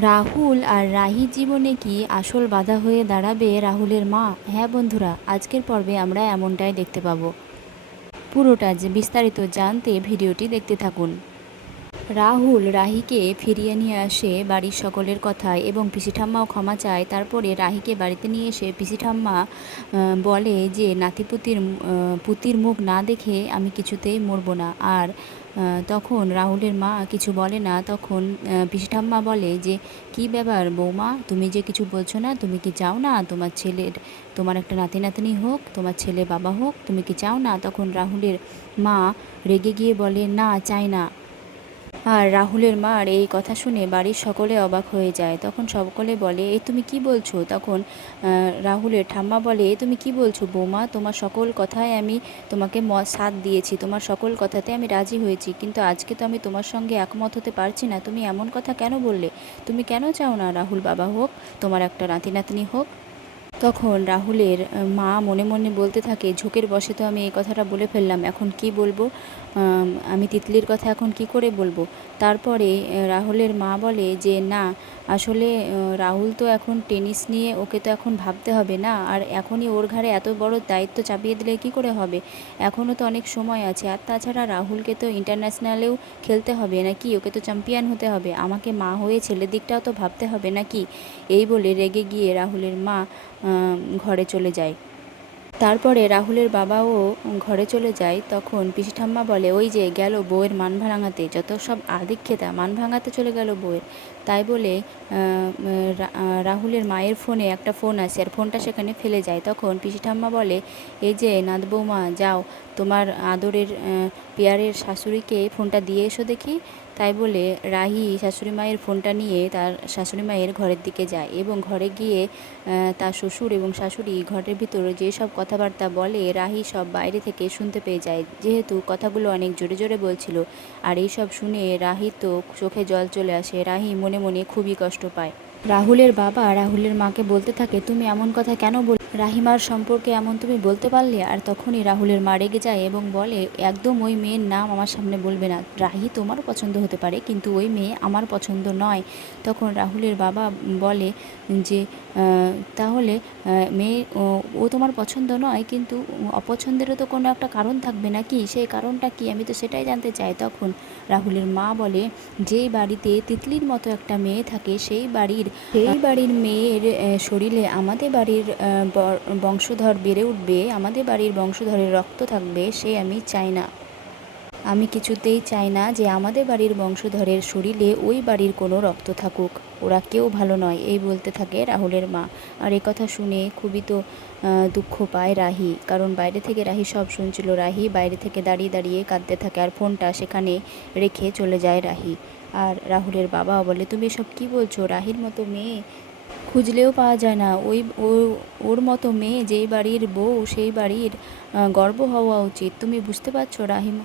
রাহুল আর রাহির জীবনে কি আসল বাধা হয়ে দাঁড়াবে রাহুলের মা? হ্যাঁ বন্ধুরা, আজকের পর্বে আমরা এমনটাই দেখতে পাবো। পুরোটা যে বিস্তারিত জানতে ভিডিওটি দেখতে থাকুন। রাহুল রাহিকে ফিরিয়ে নিয়ে আসে বাড়ির সকলের কথায় এবং পিসি ঠাম্মাও ক্ষমা চায়। তারপরে রাহিকে বাড়িতে নিয়ে এসে পিসি ঠাম্মা বলে যে নাতিপুতির পুতির মুখ না দেখে আমি কিছুতেই মরব না। আর তখন রাহুলের মা কিছু বলে না। তখন পিসি ঠাম্মা বলে যে কী ব্যাপার বৌমা, তুমি যে কিছু বলছো না? তুমি কি চাও না তোমার একটা নাতি নাতনি হোক, তোমার ছেলে বাবা হোক? তুমি কি চাও না? তখন রাহুলের মা রেগে গিয়ে বলে না, চাই না। আর রাহুলের মার এই কথা শুনে বাড়ির সকলে অবাক হয়ে যায়। তখন সকলে বলে এ তুমি কি বলছো? তখন রাহুলের ঠাম্মা বলে এ তুমি কি বলছো বৌমা, তোমার সকল কথায় আমি তোমাকে সাথ দিয়েছি, তোমার সকল কথাতে আমি রাজি হয়েছি, কিন্তু আজকে তো আমি তোমার সঙ্গে একমত হতে পারছি না। তুমি এমন কথা কেন বললে? তুমি কেন চাও না রাহুল বাবা হোক, তোমার একটা নাতি নাতনি হোক? তখন রাহুলের মা মনে মনে বলতে থাকে ঝোঁকের বশে তো আমি এই কথাটা বলে ফেললাম, এখন কি বলবো? আমি তিতলির কথা এখন কি করে বলবো? তারপরে রাহুলের মা বলে যে না, আসলে রাহুল তো এখন টেনিস নিয়ে, ওকে তো এখন ভাবতে হবে না, আর এখনই ওর ঘাড়ে এত বড় দায়িত্ব চাপিয়ে দিলে কি করে হবে? এখনও তো অনেক সময় আছে। আর তাছাড়া রাহুলকে তো ইন্টারন্যাশনালেও খেলতে হবে নাকি, ওকে তো চ্যাম্পিয়ন হতে হবে, আমাকে মা হয়ে ছেলের দিকটাও তো ভাবতে হবে নাকি? এই বলে রেগে গিয়ে রাহুলের মা ঘরে চলে যায়। তারপরে রাহুলের বাবাও ঘরে চলে যায়। তখন পিসি ঠাম্মা বলে ওই যে গেল বউয়ের মান ভাঙাতে, যত সব আদিক্ষেতা, মান ভাঙাতে চলে গেল বউয়ের। তাই বলে রাহুলের মায়ের ফোনে একটা ফোন আসে আর ফোনটা সেখানে ফেলে যায়। তখন পিসি ঠাম্মা বলে এই যে নাথ বৌমা, যাও তোমার আদরের পেয়ারের শাশুড়িকে ফোনটা দিয়ে এসো দেখি। তাই বলে রাহি শাশুড়ি মায়ের ফোনটা নিয়ে তার শাশুড়ি মায়ের ঘরের দিকে যায় এবং ঘরে গিয়ে তার শ্বশুর এবং শাশুড়ি ঘরের ভিতরে যেসব কথাবার্তা বলে রাহি সব বাইরে থেকে শুনতে পেয়ে যায়, যেহেতু কথাগুলো অনেক জোরে জোরে বলছিল। আর এইসব শুনে রাহি তো চোখে জল চলে আসে। রাহি মনে মনে খুবই কষ্ট পায়। রাহুলের বাবা রাহুলের মাকে বলতে থাকে তুমি এমন কথা কেন বল, রাহিমার সম্পর্কে এমন তুমি বলতে পারলে? আর তখনই রাহুলের মা রেগে যায় এবং বলে একদম ওই মেয়ের নাম আমার সামনে বলবে না। রাহি তোমার পছন্দ হতে পারে, কিন্তু ওই মেয়ে আমার পছন্দ নয়। তখন রাহুলের বাবা বলে যে তাহলে মেয়ে ও তোমার পছন্দ নয়, কিন্তু অপছন্দেরও তো কোনো একটা কারণ থাকবে নাকি? সেই কারণটা কি, আমি তো সেটাই জানতে চাই। তখন রাহুলের মা বলে যেই বাড়িতে তিতলির মতো একটা মেয়ে থাকে সেই বাড়ির মেয়ের শরীরে আমাদের বাড়ির বংশধর বেড়ে উঠবে, আমাদের বাড়ির বংশধরের রক্ত থাকবে, সে আমি চাই না। আমি কিছুতেই চাই না যে আমাদের বাড়ির বংশধরের শরীরে ওই বাড়ির কোনো রক্ত থাকুক। ওরা কেউ ভালো নয়, এই বলতে থাকে রাহুলের মা। আর এ কথা শুনে খুবই তো দুঃখ পায় রাহি, কারণ বাইরে থেকে রাহি সব শুনছিল। রাহি বাইরে থেকে দাঁড়িয়ে দাঁড়িয়ে কাঁদতে থাকে আর ফোনটা সেখানে রেখে চলে যায় রাহি। আর রাহুলের বাবা বলে তুমি এসব কী বলছো? রাহির মতো মেয়ে খুঁজলেও পাওয়া যায় না। ওর মতো মেয়ে যেই বাড়ির বউ সেই বাড়ির গর্ব হওয়া উচিত। তুমি বুঝতে পারছো রাহিমা?